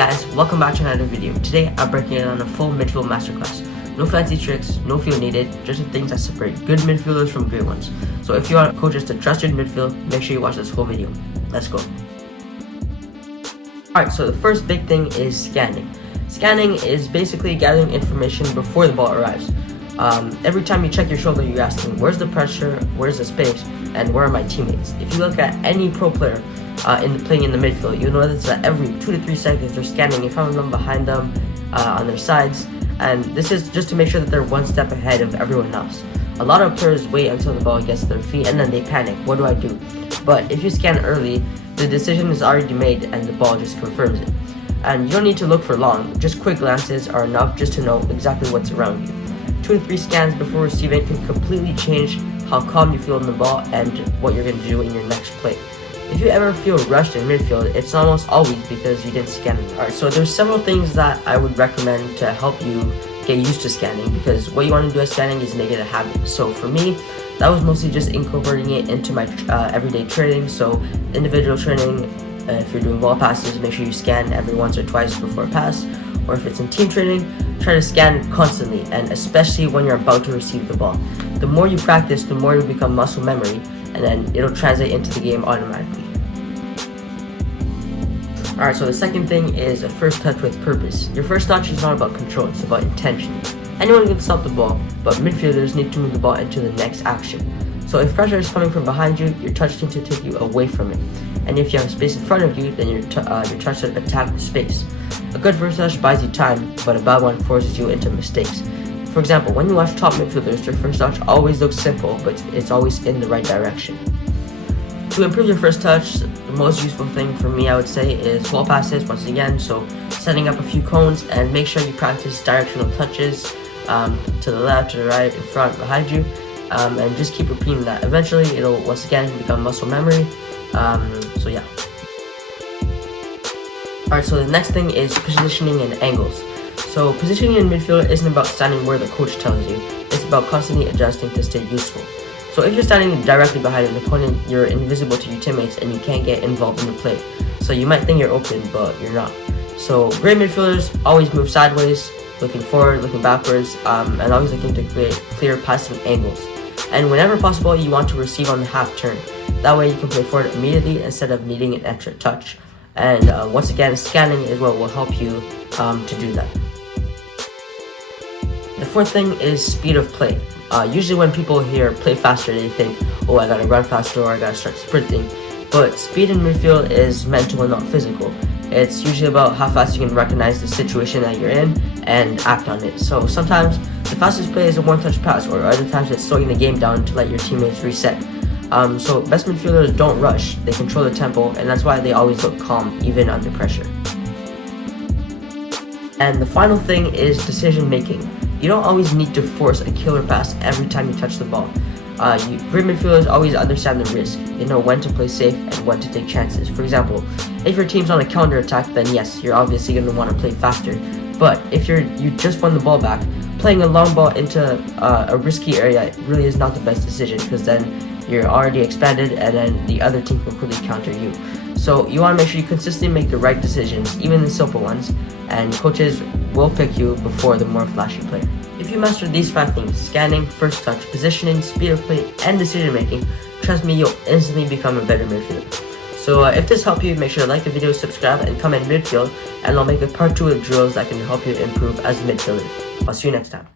guys, welcome back to another video. Today I'm breaking it on a full midfield masterclass. No fancy tricks, no feel needed, just the things that separate good midfielders from great ones. So if you want coaches to trust your midfield, make sure you watch this whole video. Let's go. Alright, so the first big thing is scanning. Scanning is basically gathering information before the ball arrives. Every time you check your shoulder, you're asking, where's the pressure, where's the space, and where are my teammates? If you look at any pro player playing in the midfield, you'll notice that every 2 to 3 seconds they're scanning in front of them, behind them, on their sides, and this is just to make sure that they're one step ahead of everyone else. A lot of players wait until the ball gets to their feet and then they panic, what do I do? But if you scan early, the decision is already made and the ball just confirms it. And you don't need to look for long, just quick glances are enough just to know exactly what's around you. 2 to 3 scans before receiving can completely change how calm you feel in the ball and what you're going to do in your next play. If you ever feel rushed in midfield, it's almost always because you didn't scan it. Alright, so there's several things that I would recommend to help you get used to scanning, because what you want to do as scanning is make it a habit. So for me, that was mostly just incorporating it into my everyday training. So individual training, if you're doing ball passes, make sure you scan every once or twice before a pass. Or if it's in team training, try to scan constantly, and especially when you're about to receive the ball. The more you practice, the more it'll become muscle memory, and then it'll translate into the game automatically. Alright, so the second thing is a first touch with purpose. Your first touch is not about control, it's about intention. Anyone can stop the ball, but midfielders need to move the ball into the next action. So if pressure is coming from behind you, your touch needs to take you away from it. And if you have space in front of you, then your touch should attack the space. A good first touch buys you time, but a bad one forces you into mistakes. For example, when you watch top midfielders, their first touch always looks simple, but it's always in the right direction. To improve your first touch, the most useful thing for me, I would say, is ball passes once again. So setting up a few cones and make sure you practice directional touches to the left, to the right, in front, behind you, and just keep repeating that. Eventually, it'll once again become muscle memory. So yeah. Alright, so the next thing is positioning and angles. So positioning in midfield isn't about standing where the coach tells you, it's about constantly adjusting to stay useful. So if you're standing directly behind an opponent, you're invisible to your teammates and you can't get involved in the play. So you might think you're open, but you're not. So great midfielders always move sideways, looking forward, looking backwards, and always looking to create clear passing angles. And whenever possible, you want to receive on the half turn. That way you can play forward immediately instead of needing an extra touch. And once again, scanning is what will help you to do that. The fourth thing is speed of play. Usually when people hear play faster, they think, oh, I gotta run faster or I gotta start sprinting. But speed in midfield is mental and not physical. It's usually about how fast you can recognize the situation that you're in and act on it. So sometimes the fastest play is a one-touch pass, or other times it's slowing the game down to let your teammates reset. So best midfielders don't rush, they control the tempo, and that's why they always look calm, even under pressure. And the final thing is decision making. You don't always need to force a killer pass every time you touch the ball. Great midfielders always understand the risk. They know when to play safe and when to take chances. For example, if your team's on a counter attack, then yes, you're obviously going to want to play faster. But if you just won the ball back, playing a long ball into a risky area really is not the best decision, because then you're already expanded and then the other team can quickly counter you. So you want to make sure you consistently make the right decisions, even the simple ones, and coaches will pick you before the more flashy player. If you master these 5 things, scanning, first touch, positioning, speed of play, and decision making, trust me, you'll instantly become a better midfielder. So if this helped you, make sure to like the video, subscribe, and comment midfield, and I'll make a part 2 of drills that can help you improve as a midfielder. I'll see you next time.